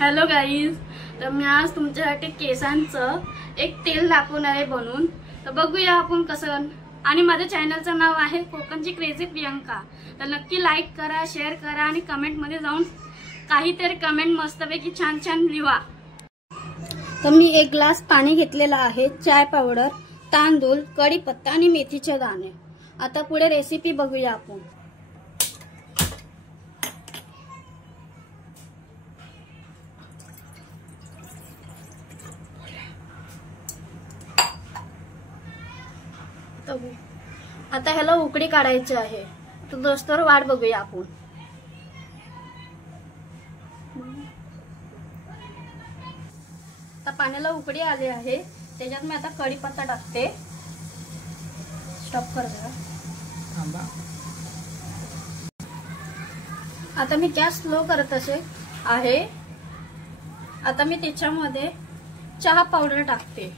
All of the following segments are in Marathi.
हॅलो गाईज, तर मी आज तुमच्यासाठी केसांचं एक तेल दाखवणार आहे बनवून. तर बघूया आपण कसं. आणि माझ्या चॅनलचं नाव आहे कोकणची क्रेझी प्रियंका. तर नक्की लाईक करा, शेअर करा आणि कमेंटमध्ये जाऊन काहीतरी कमेंट मस्तपैकी छान छान लिहा. तर मी 1 ग्लास पाणी घेतलेला आहे, चाय पावडर, तांदूळ, कढीपत्ता आणि मेथीचे दाणे. आता पुढे रेसिपी बघूया आपण. आता ह्याला उकडी काढायची आहे. तर दोस्तर वाट बघूया आपण. आता पाण्याला उकडी आली आहे, त्याच्यात मी आता कढीपत्ता टाकते. स्टॉप कर जरा. आता मी गॅस स्लो करत आहे. आता मी त्याच्यामध्ये चहा पावडर टाकते.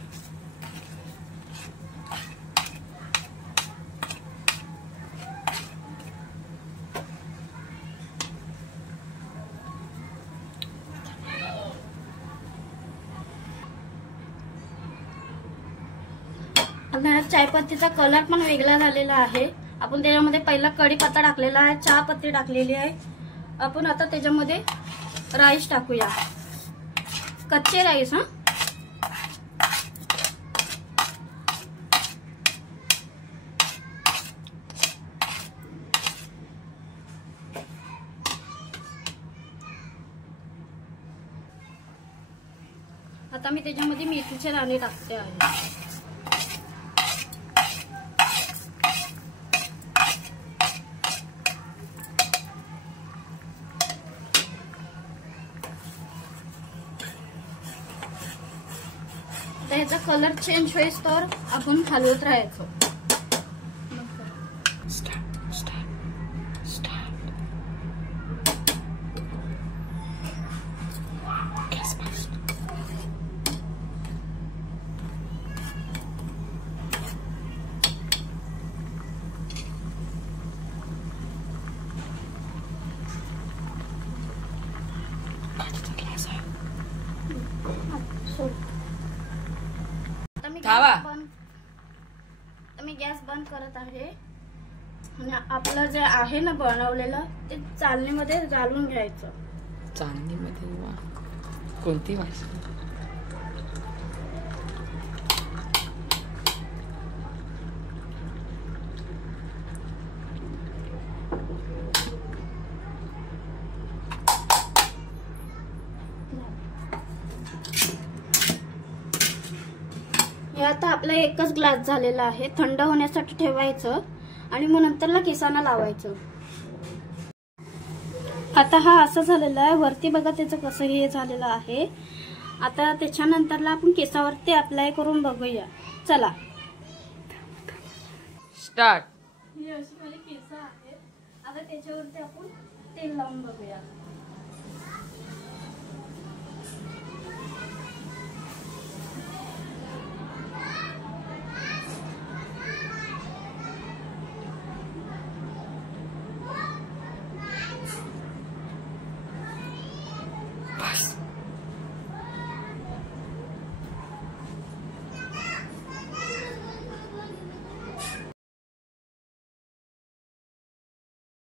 आता चायपत्तीचा कलर पण वेगळा झालेला आहे. आपण त्याच्यामध्ये पहिला कढीपत्ता टाकलेला आहे, चहा पत्ती टाकलेली आहे. आपण आता त्याच्यामध्ये राईस टाकूया, कच्चे राईस. आता मी त्याच्यामध्ये मेथीचे दाणे टाकते आहे. त्याचा कलर चेंज होईस तर आपण हलवत राहायचं. मी गॅस बंद करत आहे आणि आपलं जे आहे ना बनवलेलं ते चालणीमध्ये घालून घ्यायचं. चालणीमध्ये कोणती भाजी? हे आता आपला 1च ग्लास झालेला आहे. थंड होण्यासाठी ठेवायचं आणि मग नंतरला केसांना लावायचं. आता हा असं झालेला आहे. वरती बघा त्याचं कसं हे झालेलं आहे. आता त्याच्यानंतरला आपण केसावरती अप्लाय करून बघूया. चला स्टार्ट. ही अशी माझी केस आहेत. आता त्याच्यावरती आपण तेल लावून बघूया.